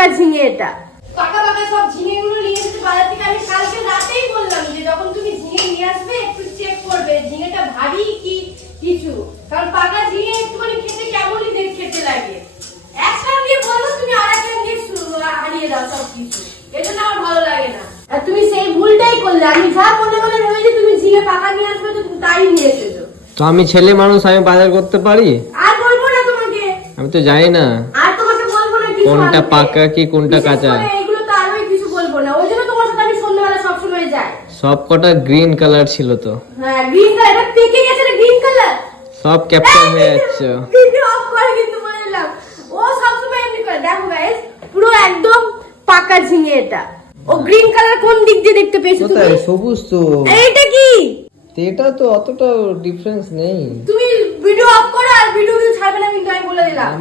পাকা ঝিঙে এটা। পাকা পাকা সব ঝিঙেগুলো নিয়ে এসেছে বাজার থেকে। আমি কালকে রাতেই বললাম যে যখন তুমি ঝিঙে নিয়ে আসবে একটু চেক করবে ঝিঙেটা ভারী কি কিছু, কারণ পাকা ঝিঙে একটুখানি খেতে কেমনই খেতে লাগে। একটা দিয়ে বলবো তুমি আরেকটা দিয়ে হারিয়ে দাও সব কিছু, এটা না আমার ভালো লাগে না। আর তুমি সেই ভুলটাই করলে। আমি যা মনে মনে ভেবেছি তুমি ঝিঙে পাকা নিয়ে আসবে তো তুমি তাই নিয়ে এসেছো। তো আমি ছেলে মানুষ, আমি বাজার করতে পারি? আর বলবো না তোমাকে, আমি তো জানি না আর তোমাকে বলবো না কিছু কোনটা আনতে। পাকা কি কোনটা বিশেষ কাঁচা। করে এগুলো তো আরোই কিছু বলবো না, ওই জন্য তোমার সাথে আমি সন্ধ্যাবেলা সবসময় যাই। সব কটা গ্রিন কালার ছিল তো। হ্যাঁ গ্রিন কালার, এটা পেকে গেছে রে গ্রিন কালার। সব ক্যাপচার হয়ে যাচ্ছে। ভিডিও অফ করে কিন্তু বলে দিলাম, ও সবসময় এমনি করে। দেখো গাইস পুরো একদম পাকা ঝিঙে এটা। ও গ্রিন কালার কোন দিক দিয়ে দেখতে পেয়েছো তুমি? কোথায়? সবুজ তো। এইটা কি? এটা তো অতটা ডিফারেন্স নেই। তুমি ভিডিও অফ করো, আর ভিডিও ছাড়বে না কিন্তু আমি বলে দিলাম।